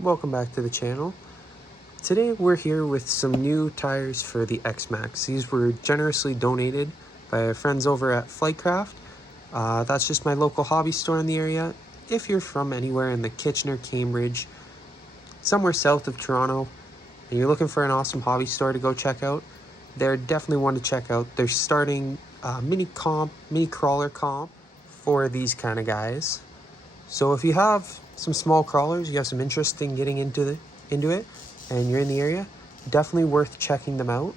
Welcome back to the channel. Today we're here with some new tires for the X-Maxx. These were generously donated by our friends over at Flightcraft. That's just my local hobby store in the area. If you're from anywhere in the Kitchener, Cambridge, somewhere south of Toronto, and you're looking for an awesome hobby store to go check out, they're definitely one to check out. They're starting mini crawler comp for these kind of guys. So if you have some small crawlers, you have some interest in getting into it, and you're in the area, definitely worth checking them out.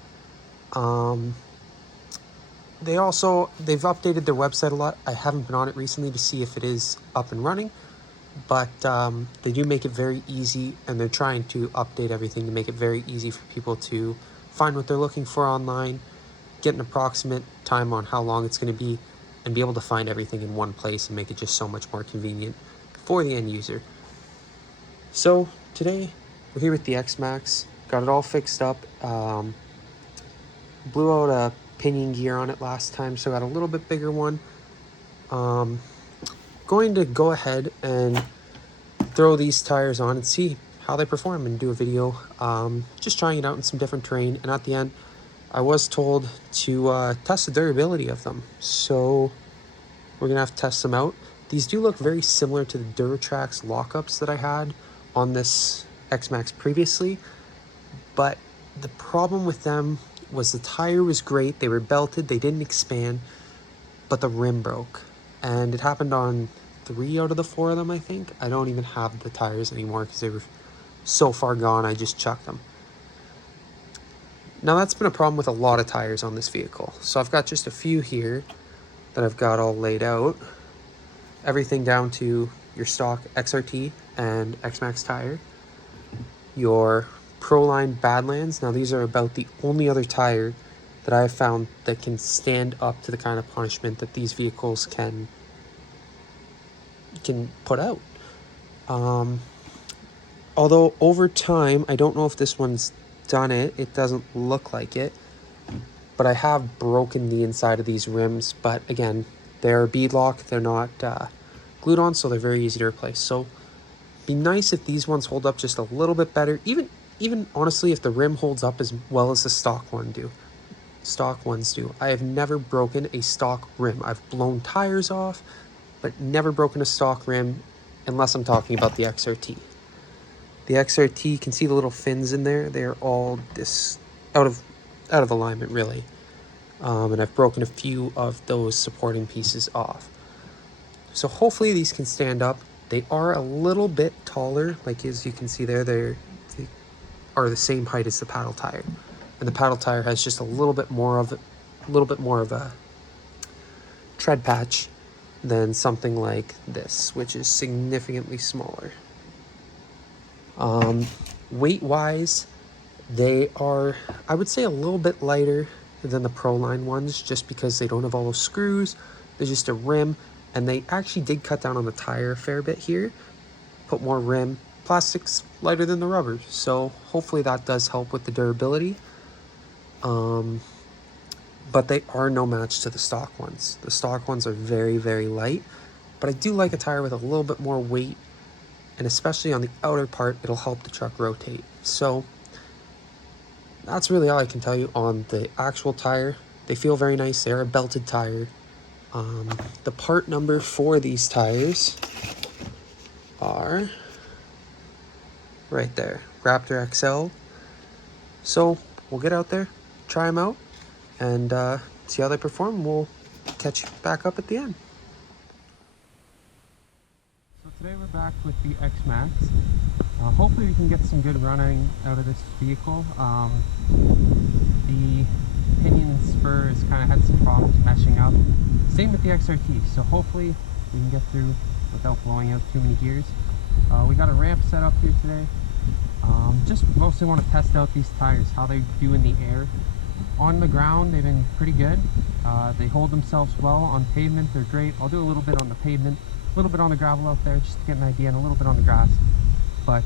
They've updated their website a lot. I haven't been on it recently to see if it is up and running, but they do make it very easy, and they're trying to update everything to make it very easy for people to find what they're looking for online, get an approximate time on how long it's going to be, and be able to find everything in one place and make it just so much more convenient for the end user. So today we're here with the X-Maxx, got it all fixed up, blew out a pinion gear on it last time, so got a little bit bigger one. Going to go ahead and throw these tires on and see how they perform and do a video, just trying it out in some different terrain. And at the end, I was told to test the durability of them, so we're gonna have to test them out. These do look very similar to the Duratrax lockups that I had on this X-Maxx previously, but the problem with them was the tire was great, they were belted, they didn't expand, but the rim broke. And it happened on 3 out of the 4 of them, I think. I don't even have the tires anymore because they were so far gone, I just chucked them. Now that's been a problem with a lot of tires on this vehicle. So I've got just a few here that I've got all laid out. Everything down to your stock XRT and X-Maxx tire. Your Proline Badlands. Now these are about the only other tire that I have found that can stand up to the kind of punishment that these vehicles can put out. Although over time, I don't know if this one's done it. It doesn't look like it. But I have broken the inside of these rims. But again, they're beadlock. They're not glued on, so they're very easy to replace. So be nice if these ones hold up just a little bit better. Even honestly, if the rim holds up as well as the stock ones do. I have never broken a stock rim. I've blown tires off, but never broken a stock rim unless I'm talking about the XRT. The XRT, you can see the little fins in there. They're all out of alignment, really. And I've broken a few of those supporting pieces off. So hopefully these can stand up. They are a little bit taller, like as you can see there, they are the same height as the paddle tire. And the paddle tire has just a little bit more of a tread patch than something like this, which is significantly smaller. Weight wise, they are, I would say, a little bit lighter than the Proline ones, just because they don't have all those screws. They're just a rim, and they actually did cut down on the tire a fair bit here, put more rim. Plastic's lighter than the rubber, so hopefully that does help with the durability. But they are no match to the stock ones. The stock ones are very, very light, but I do like a tire with a little bit more weight, and especially on the outer part, it'll help the truck rotate. So that's really all I can tell you on the actual tire. They feel very nice. They're a belted tire. The part number for these tires are right there, Raptor XL. So we'll get out there, try them out, and see how they perform. We'll catch you back up at the end. So today we're back with the X-Maxx. Hopefully we can get some good running out of this vehicle. The pinion and spur has kind of had some problems meshing up. Same with the XRT, so hopefully we can get through without blowing out too many gears. We got a ramp set up here today. Just mostly want to test out these tires, how they do in the air. On the ground, they've been pretty good. They hold themselves well. On pavement, they're great. I'll do a little bit on the pavement, a little bit on the gravel out there, just to get an idea, and a little bit on the grass. But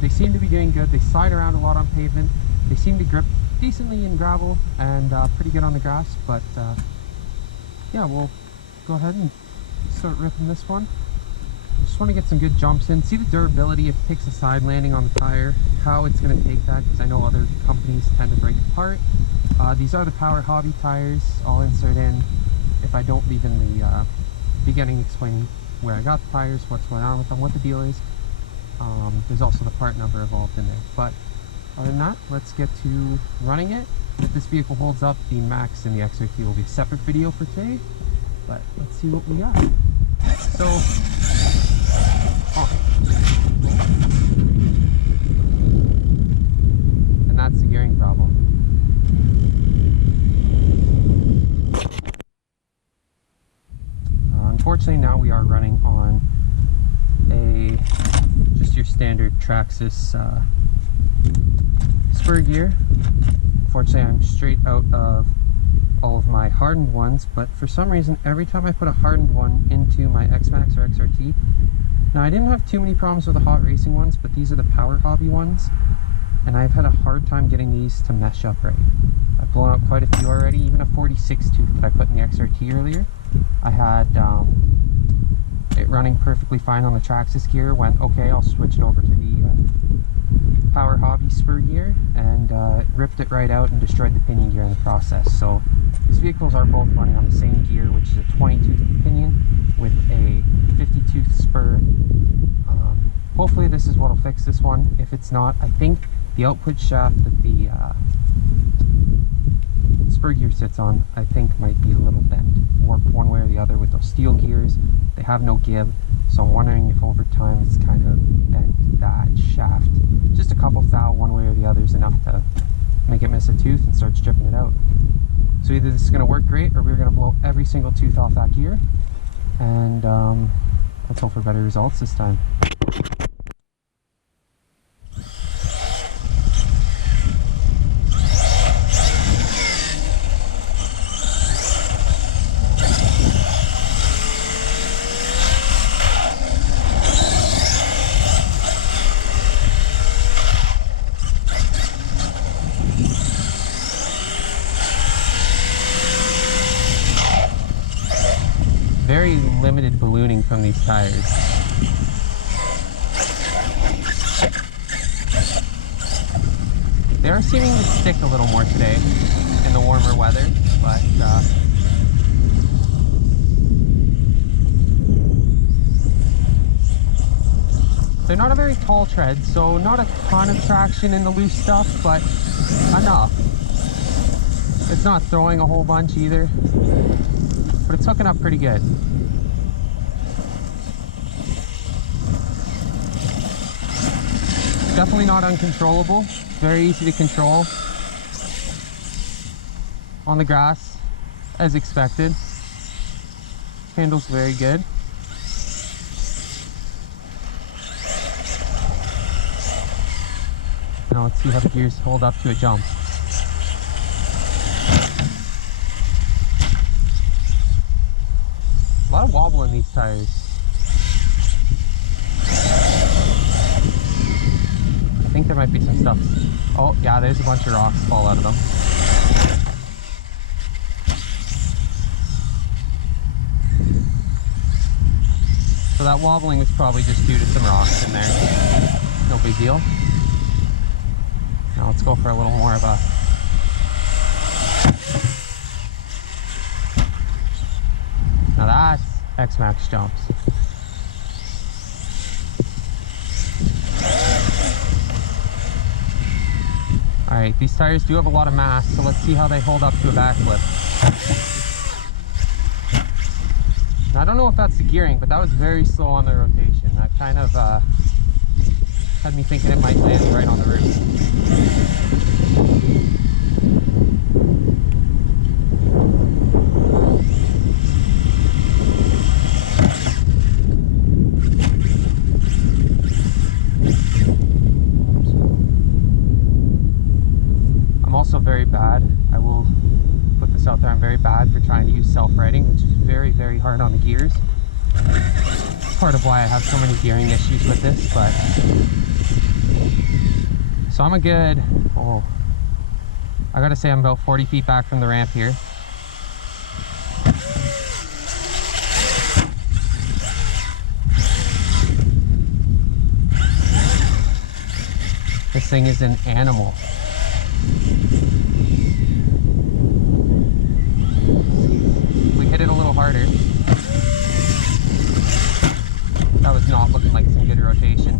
they seem to be doing good. They slide around a lot on pavement. They seem to grip decently in gravel and pretty good on the grass. But yeah, we'll go ahead and start ripping this one. Just want to get some good jumps in, see the durability if it takes a side landing on the tire, how it's going to take that, because I know other companies tend to break apart. These are the Power Hobby tires. I'll insert in, if I don't leave in the beginning, explaining where I got the tires, what's going on with them, what the deal is. There's also the part number involved in there. But other than that, let's get to running it. If this vehicle holds up, the Maxx and the XRT will be a separate video for today. But let's see what we got. So, and that's the gearing problem. Unfortunately, now we are running on just your standard Traxxas spur gear. Unfortunately, I'm straight out of all of my hardened ones, but for some reason, every time I put a hardened one into my X-Maxx or XRT, now I didn't have too many problems with the hot racing ones, but these are the Power Hobby ones, and I've had a hard time getting these to mesh up right. I've blown out quite a few already, even a 46 tooth that I put in the XRT earlier. I had it running perfectly fine on the Traxxas gear, went okay, I'll switch it over to the Power Hobby spur gear, and ripped it right out and destroyed the pinion gear in the process. So these vehicles are both running on the same gear, which is a 20 tooth pinion with a 50 tooth spur. Hopefully this is what will fix this one. If it's not, I think the output shaft that the spur gear sits on, I think might be a little bent, warped one way or the other with those steel gears. They have no give, so I'm wondering if over time it's kind of bent that shaft. Just a couple thou one way or the other is enough to make it miss a tooth and start stripping it out. So either this is going to work great, or we're going to blow every single tooth off that gear, and let's hope for better results this time. Very limited ballooning from these tires. They are seeming to stick a little more today in the warmer weather, but they're not a very tall tread, so not a ton of traction in the loose stuff, but enough. It's not throwing a whole bunch either, but it's hooking up pretty good. Definitely not uncontrollable, very easy to control on the grass as expected. Handles very good. Now let's see how the gears hold up to a jump. A lot of wobble in these tires. I think there might be some stuff. Oh yeah, there's a bunch of rocks fall out of them. So that wobbling was probably just due to some rocks in there. No big deal. Now let's go for a little more of a now that's X-Maxx jumps. Alright, these tires do have a lot of mass, so let's see how they hold up to a backflip. Now, I don't know if that's the gearing, but that was very slow on the rotation. That kind of had me thinking it might land right on the roof. Also very bad, I will put this out there, I'm very bad for trying to use self-righting, which is very, very hard on the gears. Part of why I have so many gearing issues with this, but so I'm a good, I gotta say I'm about 40 feet back from the ramp here. This thing is an animal. We hit it a little harder. That was not looking like some good rotation.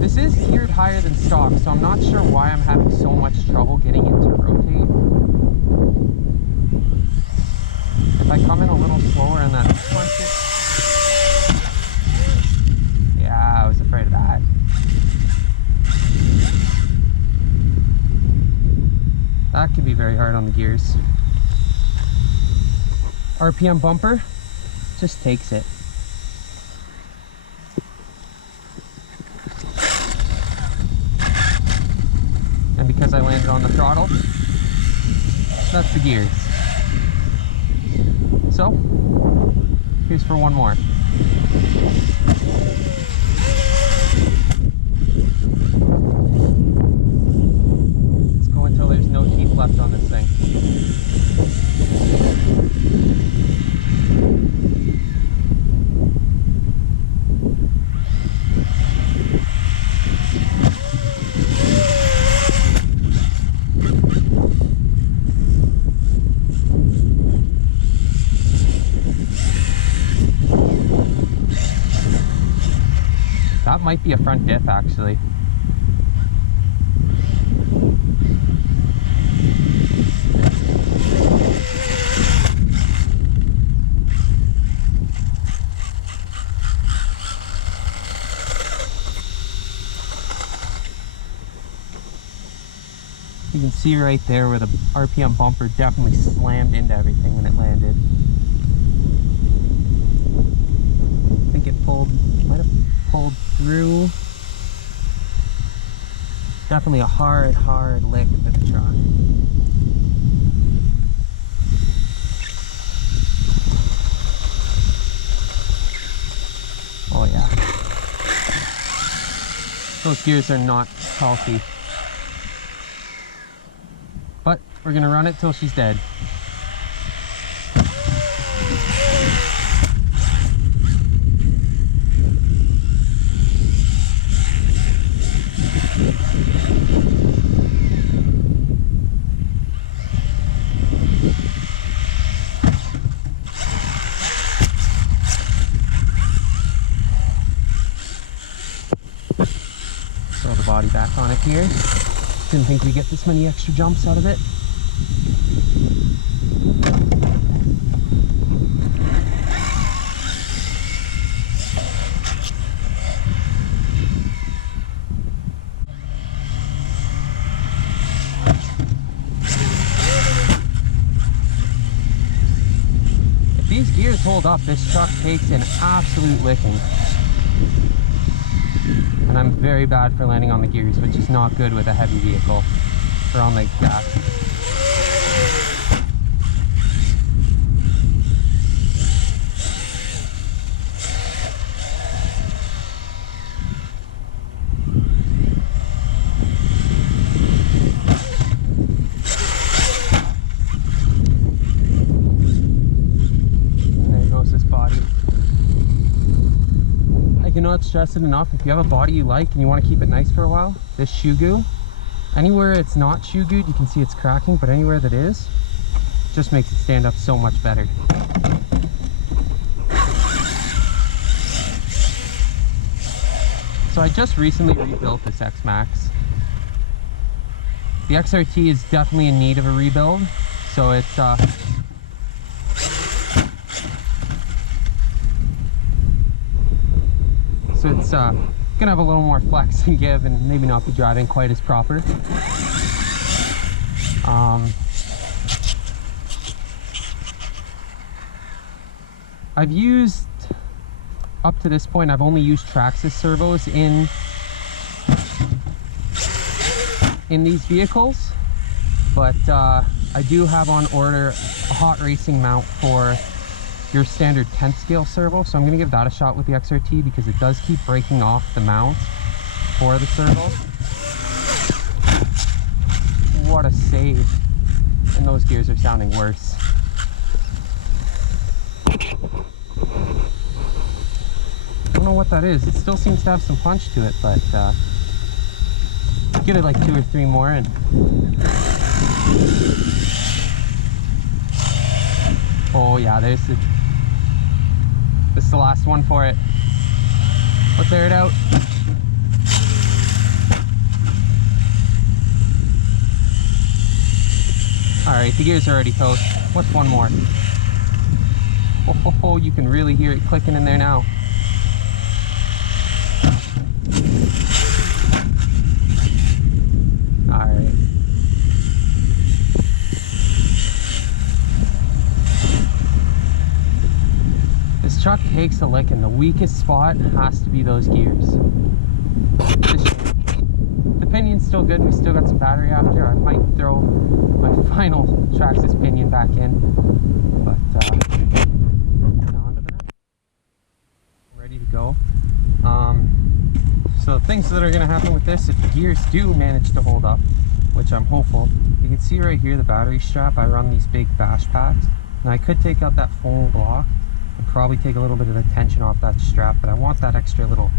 This is geared higher than stock, so I'm not sure why I'm having so much trouble getting it to rotate. If I come in a little slower and then punch it. Yeah, I was afraid of that. That can be very hard on the gears. RPM bumper just takes it. And because I landed on the throttle, that's the gears. So, here's for one more. Let's go until there's no teeth left on this thing. That might be a front diff, actually. You can see right there where the RPM bumper definitely slammed into everything when it landed. I think it might have pulled through. Definitely a hard lick for the truck. Oh yeah. Those gears are not healthy. But we're gonna run it till she's dead. Throw the body back on it here. Didn't think we'd get this many extra jumps out of it. If these gears hold up, this truck takes an absolute licking. And I'm very bad for landing on the gears, which is not good with a heavy vehicle, or on the gas. And there goes this body. I cannot stress it enough. If you have a body you like and you want to keep it nice for a while, this shoe goo, anywhere it's not shoe gooed, you can see it's cracking, but anywhere that is, just makes it stand up so much better. So I just recently rebuilt this X-Maxx. The XRT is definitely in need of a rebuild, so it's gonna have a little more flex and give and maybe not be driving quite as proper. I've used, up to this point, I've only used Traxxas servos in these vehicles, but I do have on order a hot racing mount for your standard 10th scale servo, so I'm going to give that a shot with the XRT because it does keep breaking off the mount for the servo. What a save. And those gears are sounding worse. I don't know know what that is. It still seems to have some punch to it, but give it like 2 or 3 more and oh yeah, this is the last one for it. Let's air it out. Alright, the gears are already toast. What's one more? Oh, you can really hear it clicking in there now. Alright. This truck takes a lick, and the weakest spot has to be those gears. The pinion's still good. We still got some battery after. I might throw my final Traxxas pinion back in, but now onto the next. Ready to go. So the things that are going to happen with this, if the gears do manage to hold up, which I'm hopeful, you can see right here the battery strap. I run these big bash packs, and I could take out that foam block and probably take a little bit of the tension off that strap, but I want that extra little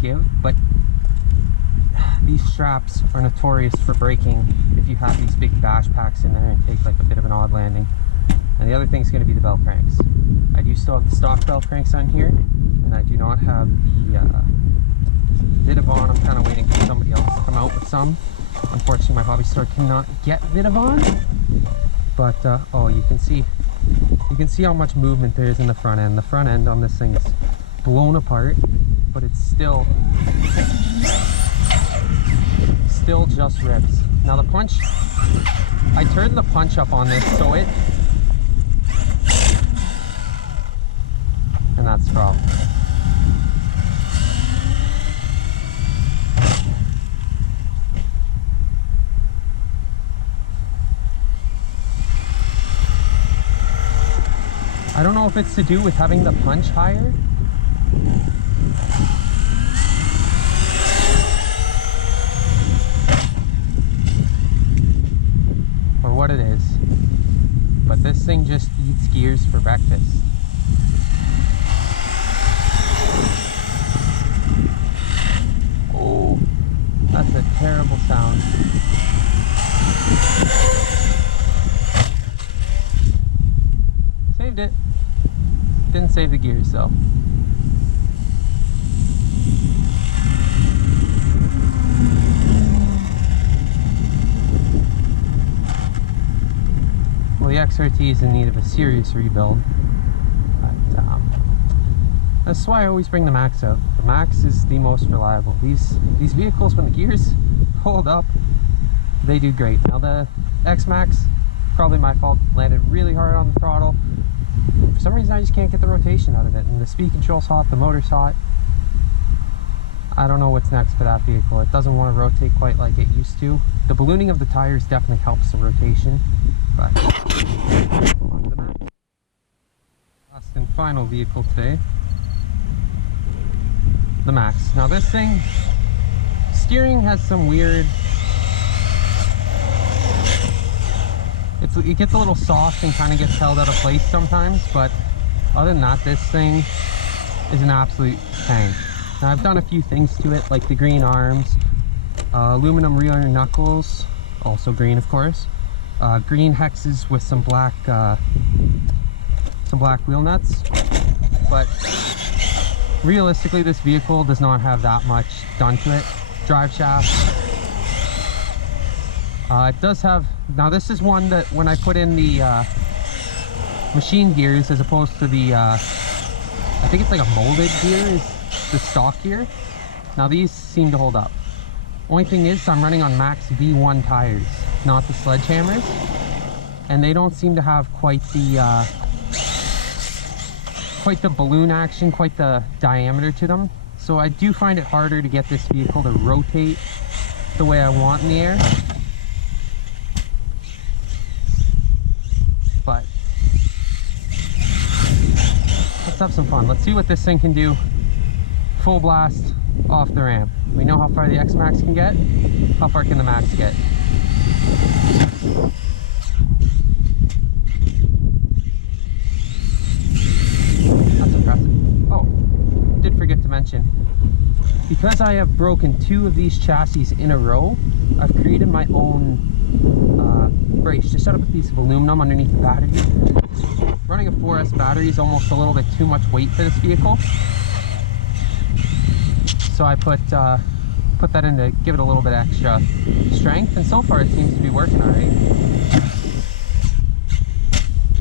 give. But these straps are notorious for breaking if you have these big bash packs in there and take like a bit of an odd landing. And the other thing is going to be the bell cranks. I do still have the stock bell cranks on here, and I do not have the Vidavon. I'm kind of waiting for somebody else to come out with some. Unfortunately, my hobby store cannot get Vidavon, but oh, you can see how much movement there is in the front end. The front end on this thing is blown apart, but it's still just rips. Now the punch, I turned the punch up on this so it, and that's the problem. I don't know if it's to do with having the punch higher. Or what it is. But this thing just eats gears for breakfast. Oh, that's a terrible sound. Saved it. Didn't save the gears though. Well, the XRT is in need of a serious rebuild, but that's why I always bring the Maxx out. The Maxx is the most reliable. These vehicles, when the gears hold up, they do great. Now the X-Maxx, probably my fault, landed really hard on the throttle. For some reason I just can't get the rotation out of it, and the speed control's hot, the motor's hot. I don't know what's next for that vehicle. It doesn't want to rotate quite like it used to. The ballooning of the tires definitely helps the rotation, but on to the Maxx. Last and final vehicle today, the Maxx. Now this thing, steering has some weird, it gets a little soft and kind of gets held out of place sometimes, but other than that, this thing is an absolute tank. Now I've done a few things to it, like the green arms, aluminum rear knuckles, also green of course, green hexes with some black wheel nuts, but realistically this vehicle does not have that much done to it. Drive shaft, it does have, now this is one that when I put in the machine gears as opposed to the I think it's like a molded gear is the stock gear. Now these seem to hold up. Only thing is I'm running on Maxx V1 tires, not the sledgehammers, and they don't seem to have quite the balloon action, quite the diameter to them. So I do find it harder to get this vehicle to rotate the way I want in the air. But let's have some fun. Let's see what this thing can do. Full blast off the ramp. We know how far the X-Maxx can get. How far can the Maxx get? That's impressive. Oh, did forget to mention, because I have broken 2 of these chassis in a row, I've created my own brace. Just set up a piece of aluminum underneath the battery. Running a 4S battery is almost a little bit too much weight for this vehicle, so I put that in to give it a little bit extra strength, and so far it seems to be working all right.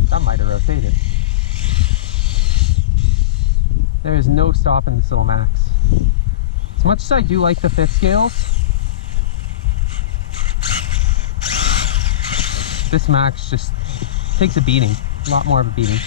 That might have rotated. There is no stopping this little Maxx. As much as I do like the fifth scales, this Maxx just takes a beating, a lot more of a beating.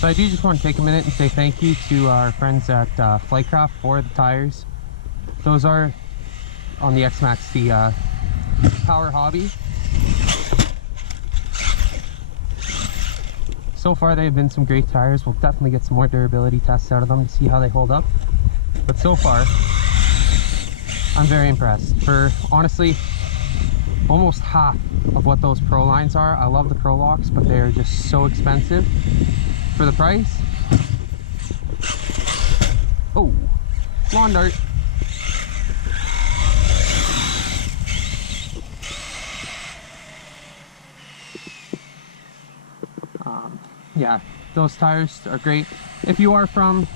So I do just want to take a minute and say thank you to our friends at Flightcraft for the tires. Those are on the X-Maxx, the Power Hobby. So far they've been some great tires. We'll definitely get some more durability tests out of them to see how they hold up. But so far, I'm very impressed. For honestly, almost half of what those Pro lines are. I love the Pro locks, but they're just so expensive for the price. Oh, lawn dart. Yeah, those tires are great. If you are from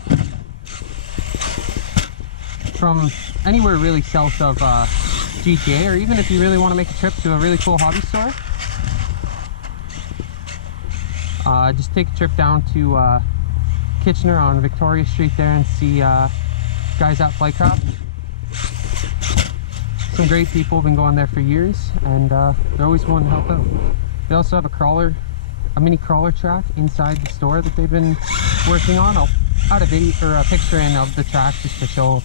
anywhere really south of GTA, or even if you really want to make a trip to a really cool hobby store, just take a trip down to Kitchener on Victoria Street there and see guys at Flightcraft. Some great people, been going there for years, and they're always willing to help out. They also have a mini crawler track inside the store that they've been working on. I'll add a video or a picture in of the track just to show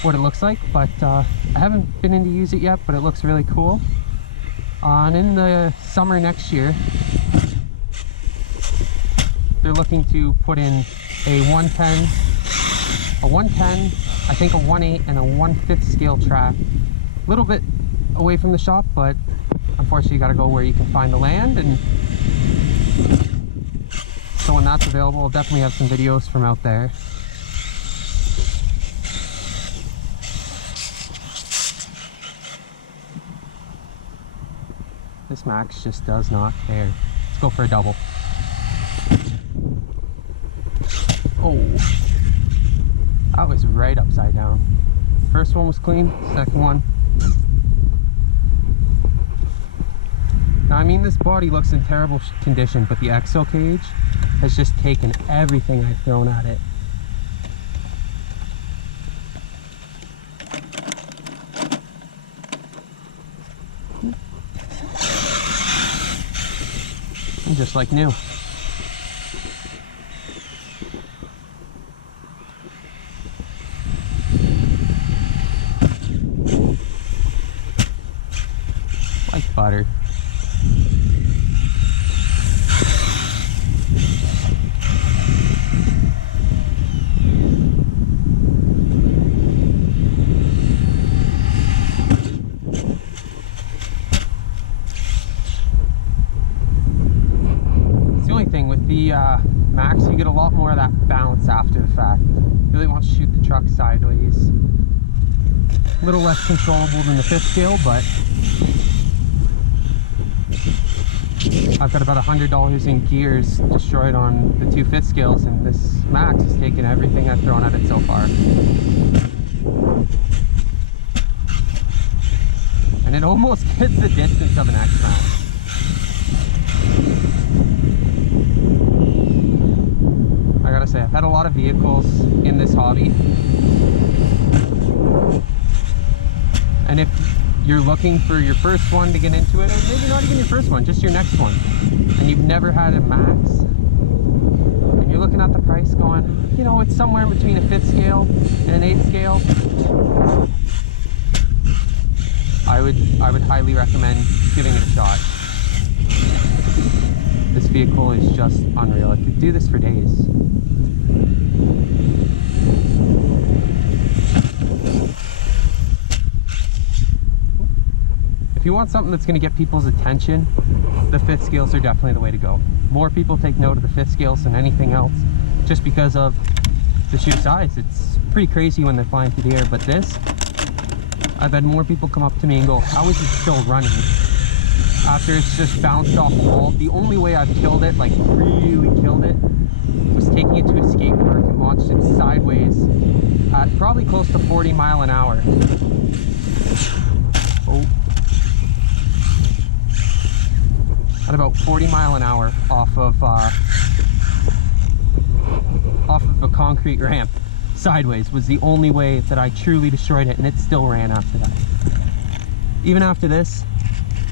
what it looks like, but I haven't been in to use it yet, but it looks really cool. And in the summer next year, they're looking to put in a 110, I think a 1/8 and a 1/5 scale track. A little bit away from the shop, but unfortunately you got to go where you can find the land, and so when that's available, I'll definitely have some videos from out there. This Maxx just does not care. Let's go for a double. Oh, that was right upside down. First one was clean, second one. Now, I mean, this body looks in terrible condition, but the axle cage has just taken everything I've thrown at it. And just like new. Like butter. With the Maxx, you get a lot more of that balance after the fact. You really want to shoot the truck sideways. A little less controllable than the fifth scale, but I've got about $100 in gears destroyed on the 2 fifth scales, and this Maxx has taken everything I've thrown at it so far. And it almost gets the distance of an X-Maxx. I gotta say, I've had a lot of vehicles in this hobby And if you're looking for your first one to get into it, or maybe not even your first one, just your next one, and you've never had a Maxx, and you're looking at the price going, you know, it's somewhere between a 5th scale and an 8th scale, I would highly recommend giving it a shot. This vehicle is just unreal. I could do this for days. If you want something that's going to get people's attention, the 5th scales are definitely the way to go. More people take note of the 5th scales than anything else, just because of the sheer size. It's pretty crazy when they're flying through the air, but this, I've had more people come up to me and go, how is it still running? After it's just bounced off the wall. The only way I've killed it, like really killed it, was taking it to a skate park and launched it sideways at probably close to 40 miles an hour. Oh. At about 40 miles an hour off of a concrete ramp sideways was the only way that I truly destroyed it, and it still ran after that. Even after this,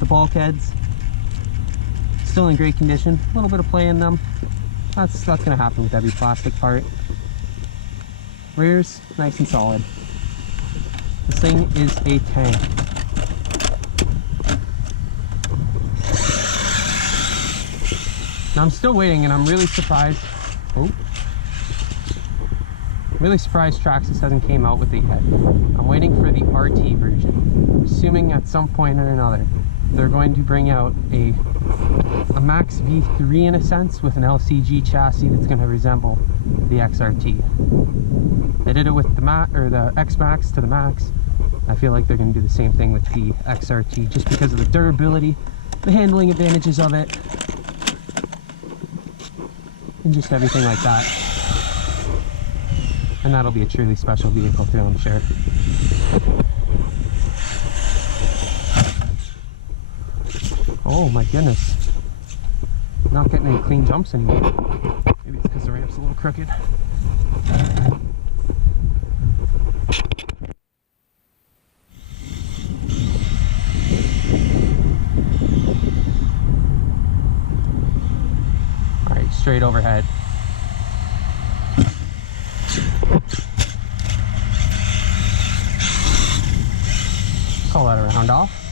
the bulkheads still in great condition. A little bit of play in them. That's gonna happen with every plastic part. Rears nice and solid. This thing is a tank. Now I'm still waiting, and I'm really surprised. Oh. I'm really surprised Traxxas hasn't came out with it yet. I'm waiting for the RT version. I'm assuming at some point or another they're going to bring out a Maxx V3 in a sense, with an LCG chassis that's going to resemble the XRT. They did it with the X-Maxx to the Maxx. I feel like they're going to do the same thing with the XRT, just because of the durability, the handling advantages of it, and just everything like that. And that'll be a truly special vehicle too, I'm sure. Oh my goodness. Not getting any clean jumps anymore. Maybe it's because the ramp's a little crooked. Alright, straight overhead. Call that a round off.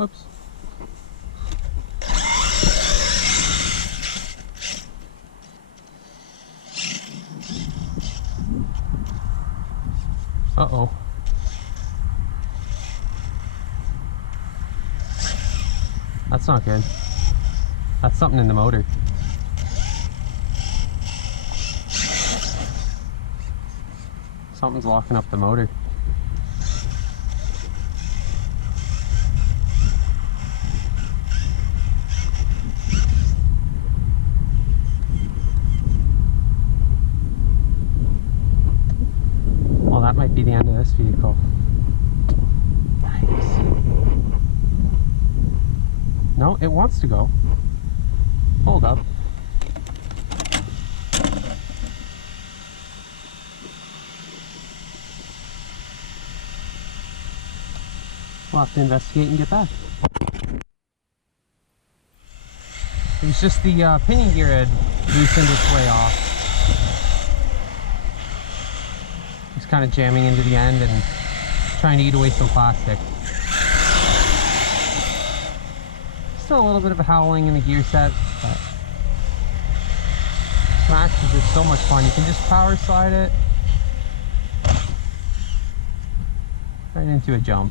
Oops. Uh-oh. That's not good. That's something in the motor. Something's locking up the motor. That might be the end of this vehicle. Nice. No, it wants to go. Hold up. We'll have to investigate and get back. It was just the pinion gear had loosened its way off. Kind of jamming into the end and trying to eat away some plastic. Still a little bit of a howling in the gear set, but Maxx is just so much fun. You can just power slide it right into a jump.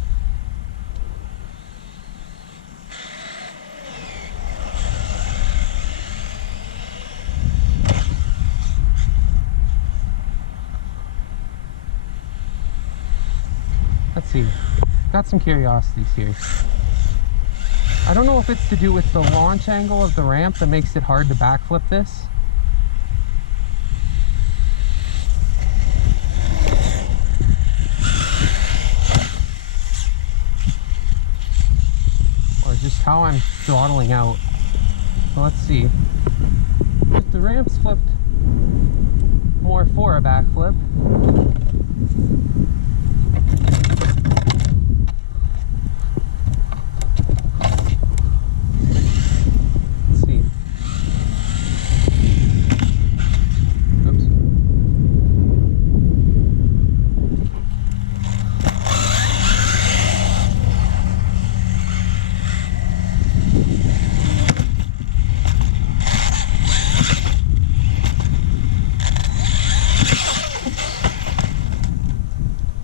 Let's see. Got some curiosities here. I don't know if it's to do with the launch angle of the ramp that makes it hard to backflip this. Or just how I'm throttling out. So let's see. If the ramp's flipped more for a backflip,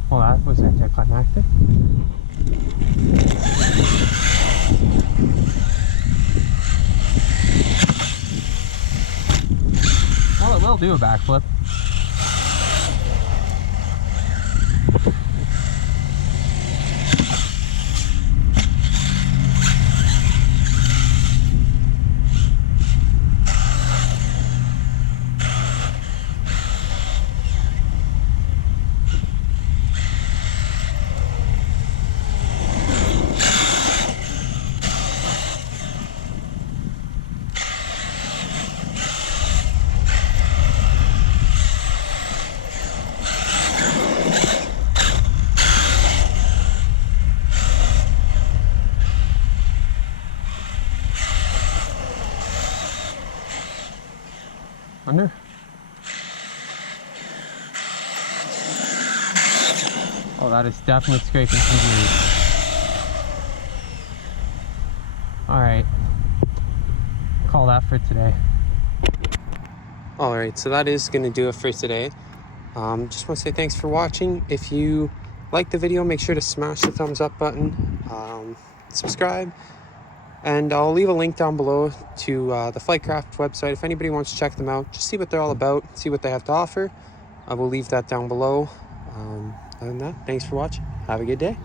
well, that was anticlimactic. Well, it will do a backflip. Under. Oh, that is definitely scraping some grease. Alright. Call that for today. Alright, so that is going to do it for today. Just want to say thanks for watching. If you like the video, make sure to smash the thumbs up button. Subscribe. And I'll leave a link down below to the Flightcraft website. If anybody wants to check them out, just see what they're all about, see what they have to offer. I will leave that down below. Other than that, thanks for watching. Have a good day.